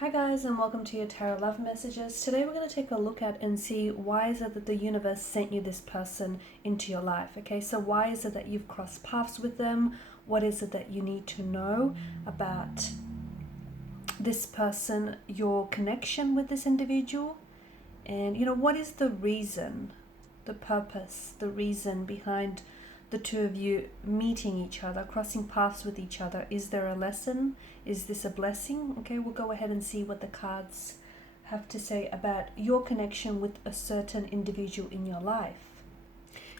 Hi guys, and welcome to your Tarot Love Messages. Today we're going to take a look at and see why is it that the universe sent you this person into your life. Okay, so why is it that you've crossed paths with them? What is it that you need to know about this person, your connection with this individual? And what is the reason, the purpose, the reason behind the two of you meeting each other, crossing paths with each other? Is there a lesson? Is this a blessing? Okay, we'll go ahead and see what the cards have to say about your connection with a certain individual in your life.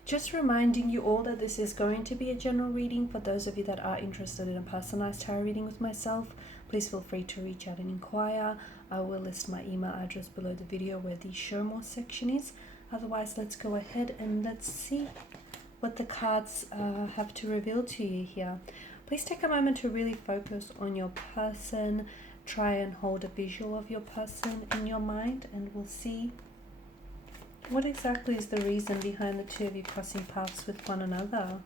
Just reminding you all that this is going to be a general reading. For those of you that are interested in a personalized tarot reading with myself, please feel free to reach out and inquire. I will list my email address below the video where the show more section is. Otherwise, let's go ahead and let's see what the cards have to reveal to you here. Please take a moment to really focus on your person. Try and hold a visual of your person in your mind, and we'll see what exactly is the reason behind the two of you crossing paths with one another.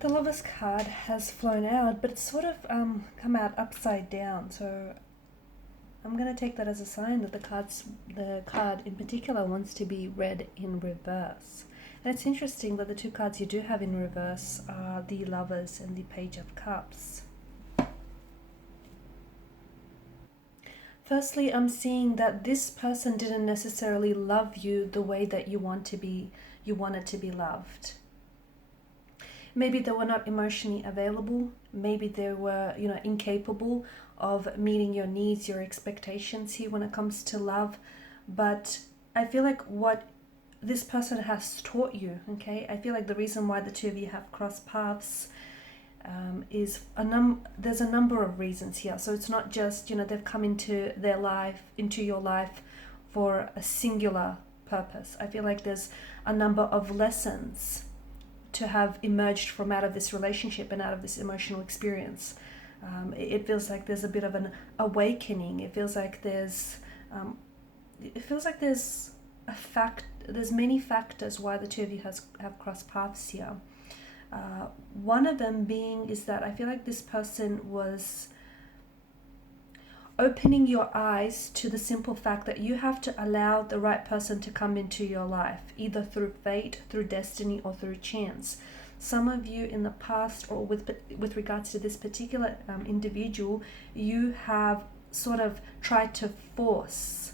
The Lover's card has flown out, but it's sort of come out upside down. So I'm going to take that as a sign that the card in particular wants to be read in reverse. And it's interesting that the two cards you do have in reverse are the Lovers and the Page of Cups. Firstly, I'm seeing that this person didn't necessarily love you the way that you wanted to be loved. Maybe they were not emotionally available. Maybe they were, incapable of meeting your needs, your expectations here when it comes to love. But I feel like what this person has taught you, okay? I feel like the reason why the two of you have crossed paths is there's a number of reasons here. So it's not just, they've come into your life for a singular purpose. I feel like there's a number of lessons to have emerged from out of this relationship and out of this emotional experience. It feels like there's a bit of an awakening. It feels like there's there's many factors why the two of you have crossed paths here. One of them being is that I feel like this person was opening your eyes to the simple fact that you have to allow the right person to come into your life, either through fate, through destiny, or through chance. Some of you in the past, or with regards to this particular individual, you have sort of tried to force.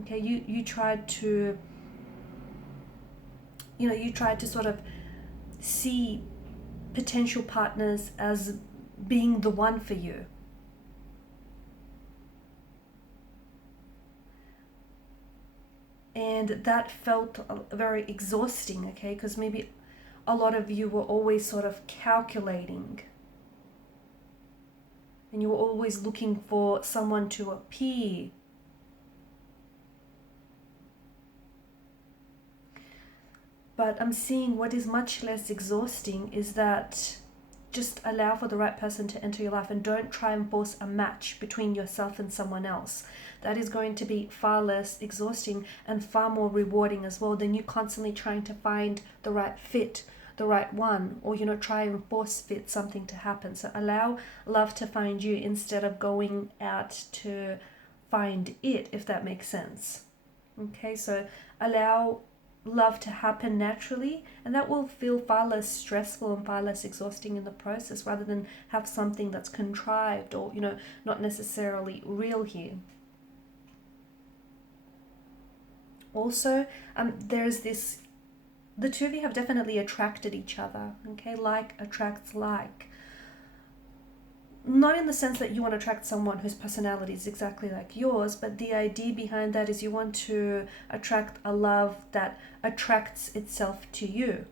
Okay, you tried to, you tried to sort of see potential partners as being the one for you. And that felt very exhausting, okay? Because maybe a lot of you were always sort of calculating. And you were always looking for someone to appear. But I'm seeing what is much less exhausting is that just allow for the right person to enter your life and don't try and force a match between yourself and someone else. That is going to be far less exhausting and far more rewarding as well than you constantly trying to find the right fit, the right one, or try and force fit something to happen. So allow love to find you instead of going out to find it, if that makes sense. Okay, so allow love to happen naturally, and that will feel far less stressful and far less exhausting in the process, rather than have something that's contrived or not necessarily real here. Also, there's this, the two of you have definitely attracted each other. Okay, like attracts like, not in the sense that you want to attract someone whose personality is exactly like yours, but the idea behind that is you want to attract a love that attracts itself to you.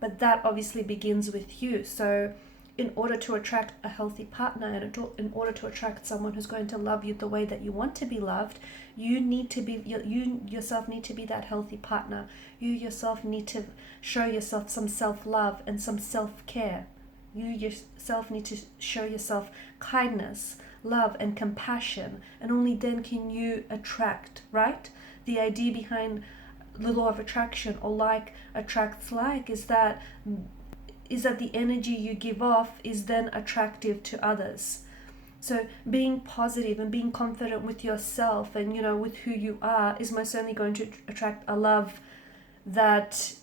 But that obviously begins with you. So in order to attract a healthy partner, and in order to attract someone who's going to love you the way that you want to be loved, you yourself need to be that healthy partner. You yourself need to show yourself some self-love and some self-care. You yourself need to show yourself kindness, love, and compassion, and only then can you attract, right? The idea behind the law of attraction, or like attracts like, is that the energy you give off is then attractive to others. So being positive and being confident with yourself and with who you are is most certainly going to attract a love that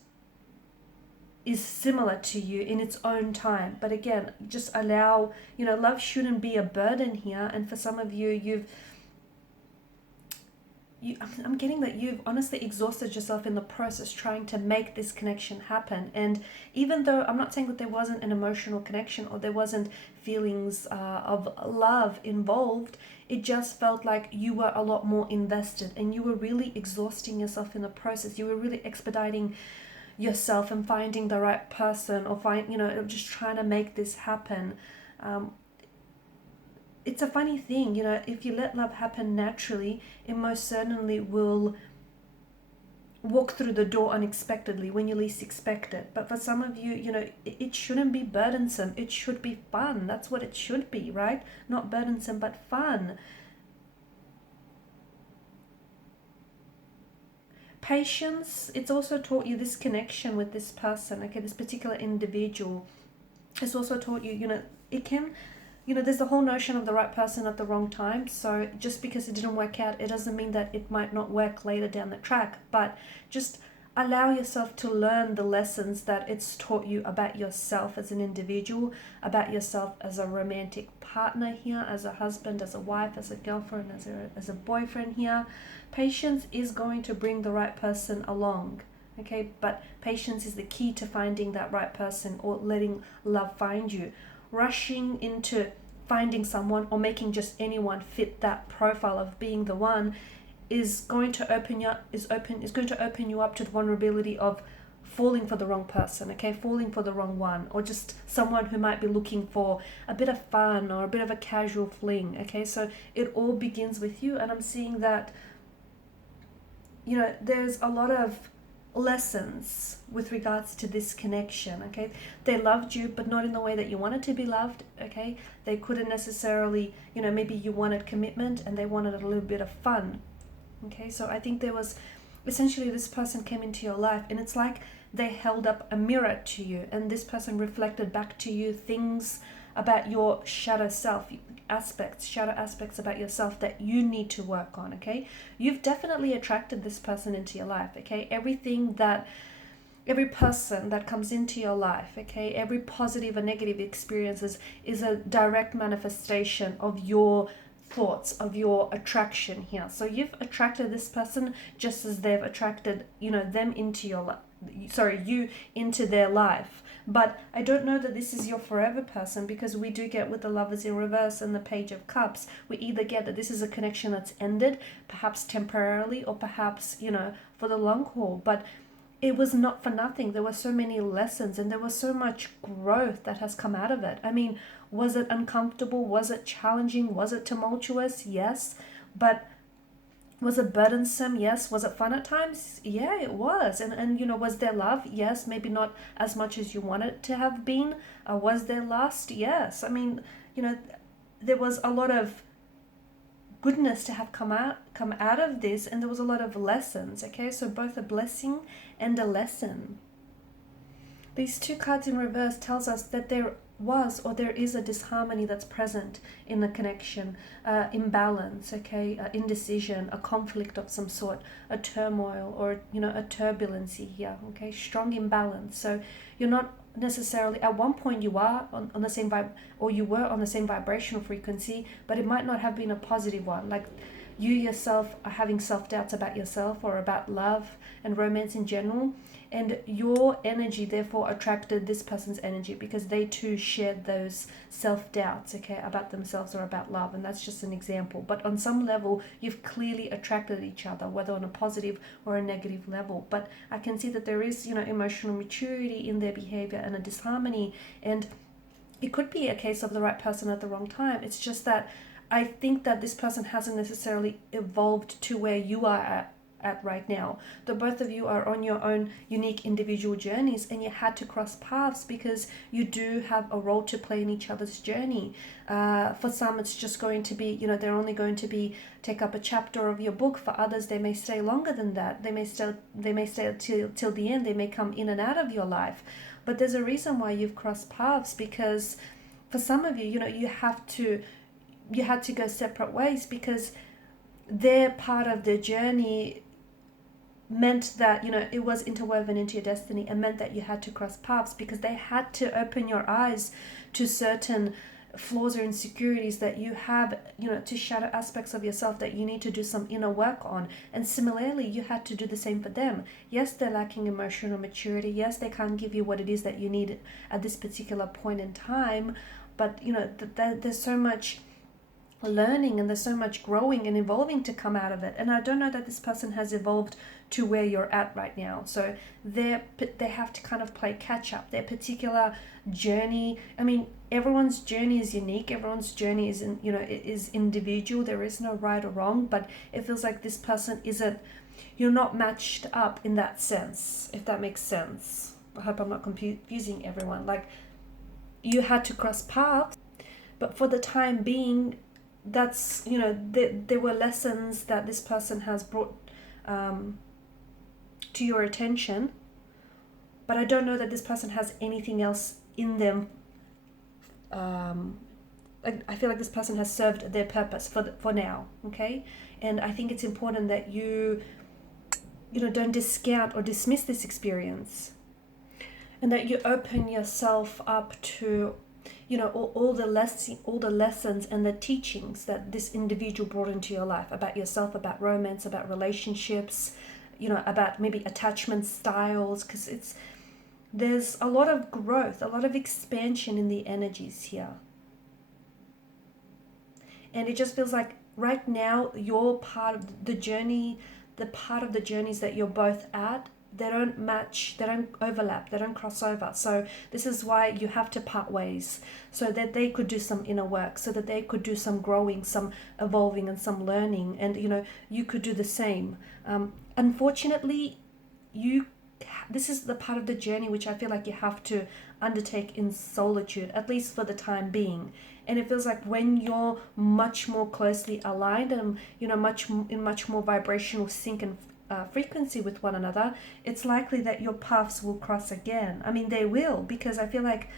is similar to you in its own time. But again, just allow, love shouldn't be a burden here. And for some of you, I'm getting that you've honestly exhausted yourself in the process trying to make this connection happen. And even though I'm not saying that there wasn't an emotional connection or there wasn't feelings of love involved, it just felt like you were a lot more invested and you were really exhausting yourself in the process. You were really expediting yourself and finding the right person, or just trying to make this happen. It's a funny thing, if you let love happen naturally, it most certainly will walk through the door unexpectedly when you least expect it. But for some of you, it shouldn't be burdensome. It should be fun. That's what it should be, right? Not burdensome, but fun. Patience, it's also taught you this connection with this person, okay, this particular individual. It's also taught you, it can, there's the whole notion of the right person at the wrong time. So just because it didn't work out, it doesn't mean that it might not work later down the track. But just allow yourself to learn the lessons that it's taught you about yourself as an individual, about yourself as a romantic partner here, as a husband, as a wife, as a girlfriend, as a boyfriend here. Patience is going to bring the right person along. Okay, but patience is the key to finding that right person, or letting love find you. Rushing into finding someone or making just anyone fit that profile of being the one is going to open you up to the vulnerability of falling for the wrong person, okay, falling for the wrong one, or just someone who might be looking for a bit of fun or a bit of a casual fling. Okay, so it all begins with you, and I'm seeing that there's a lot of lessons with regards to this connection. Okay, they loved you, but not in the way that you wanted to be loved. Okay, they couldn't necessarily, maybe you wanted commitment and they wanted a little bit of fun. Okay, so I think there was essentially, this person came into your life and it's like they held up a mirror to you, and this person reflected back to you things about your shadow self, shadow aspects about yourself that you need to work on. Okay, you've definitely attracted this person into your life. Okay, every person that comes into your life, okay, every positive or negative experiences is a direct manifestation of your thoughts, of your attraction here. So you've attracted this person just as they've attracted them into your life, you into their life. But I don't know that this is your forever person, because we do get with the Lovers in reverse and the Page of Cups, we either get that this is a connection that's ended, perhaps temporarily, or perhaps for the long haul. But it was not for nothing. There were so many lessons and there was so much growth that has come out of it. I mean, was it uncomfortable? Was it challenging? Was it tumultuous? Yes. But Was it burdensome? Yes. Was it fun at times? Yeah, it was. And was there love? Yes. Maybe not as much as you want it to have been. Was there lust? Yes. I mean, you know, there was a lot of goodness to have come out of this, and there was a lot of lessons. Okay, so both a blessing and a lesson. These two cards in reverse tells us that there was or there is a disharmony that's present in the connection, imbalance, okay, indecision, a conflict of some sort, a turmoil, or a turbulency here, okay, strong imbalance. So you're not necessarily, at one point you are on the same vibe, or you were on the same vibrational frequency, but it might not have been a positive one. Like, you yourself are having self-doubts about yourself or about love and romance in general, and your energy therefore attracted this person's energy because they too shared those self-doubts, okay, about themselves or about love. And that's just an example, but on some level you've clearly attracted each other, whether on a positive or a negative level. But I can see that there is emotional maturity in their behavior and a disharmony, and it could be a case of the right person at the wrong time. It's just that I think that this person hasn't necessarily evolved to where you are at right now. The both of you are on your own unique individual journeys, and you had to cross paths because you do have a role to play in each other's journey. For some, it's just going to be, they're only going to be take up a chapter of your book. For others, they may stay longer than that. They may stay till the end. They may come in and out of your life. But there's a reason why you've crossed paths, because for some of you, you had to go separate ways because their part of the journey meant that it was interwoven into your destiny, and meant that you had to cross paths because they had to open your eyes to certain flaws or insecurities that you have, to shadow aspects of yourself that you need to do some inner work on. And similarly, you had to do the same for them. Yes, they're lacking emotional maturity. Yes, they can't give you what it is that you need at this particular point in time, but there's so much learning and there's so much growing and evolving to come out of it. And I don't know that this person has evolved to where you're at right now. So they have to kind of play catch up. Their particular journey, I mean, everyone's journey is unique. Everyone's journey is individual. There is no right or wrong, but it feels like this person you're not matched up in that sense, if that makes sense. I hope I'm not confusing everyone. Like, you had to cross paths, but for the time being, that's there were lessons that this person has brought to your attention, but I don't know that this person has anything else in them. I feel like this person has served their purpose for now, okay? And I think it's important that you don't discount or dismiss this experience, and that you open yourself up to all the lessons and the teachings that this individual brought into your life about yourself, about romance, about relationships, about maybe attachment styles, because there's a lot of growth, a lot of expansion in the energies here. And it just feels like right now you're part of the journey, the part of the journeys that you're both at, they don't match, they don't overlap, they don't cross over. So this is why you have to part ways, so that they could do some inner work, so that they could do some growing, some evolving, and some learning, and you could do the same. Unfortunately, this is the part of the journey which I feel like you have to undertake in solitude, at least for the time being. And it feels like when you're much more closely aligned and much more vibrational sync and frequency with one another, it's likely that your paths will cross again. I mean, they will, because I feel like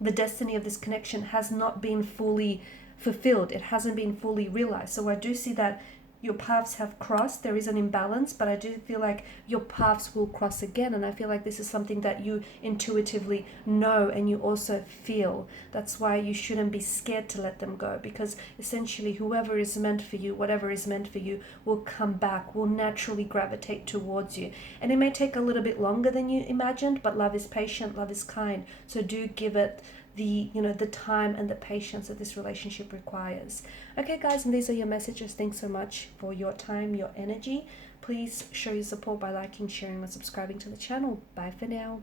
the destiny of this connection has not been fully fulfilled. It hasn't been fully realized. So I do see that your paths have crossed. There is an imbalance, but I do feel like your paths will cross again. And I feel like this is something that you intuitively know and you also feel. That's why you shouldn't be scared to let them go, because essentially whoever is meant for you, whatever is meant for you, will come back, will naturally gravitate towards you. And it may take a little bit longer than you imagined, but love is patient, love is kind. So do give it the time and the patience that this relationship requires. Okay guys, and these are your messages. Thanks so much for your time, your energy. Please show your support by liking, sharing, or subscribing to the channel. Bye for now.